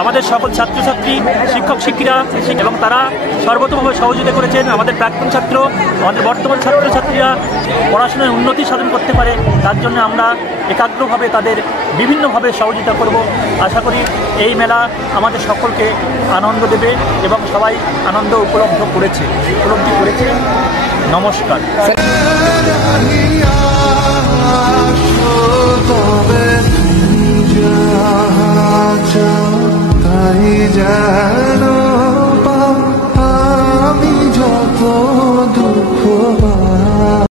আমাদের সকল ছাত্রছাত্রী, শিক্ষক শিক্ষিকা এবং তারা সর্বতোভাবে সহযোগিতা করেছেন। আমাদের প্রাক্তন ছাত্র, আমাদের বর্তমান ছাত্রছাত্রীরা পড়াশোনায় উন্নতি সাধন করতে পারে, তার জন্য আমরা একাগ্রভাবে তাদের বিভিন্নভাবে সহযোগিতা করব। আশা করি এই মেলা আমাদের সকলকে আনন্দ দেবে এবং সবাই আনন্দ উপলব্ধি করেছে। নমস্কার। জানো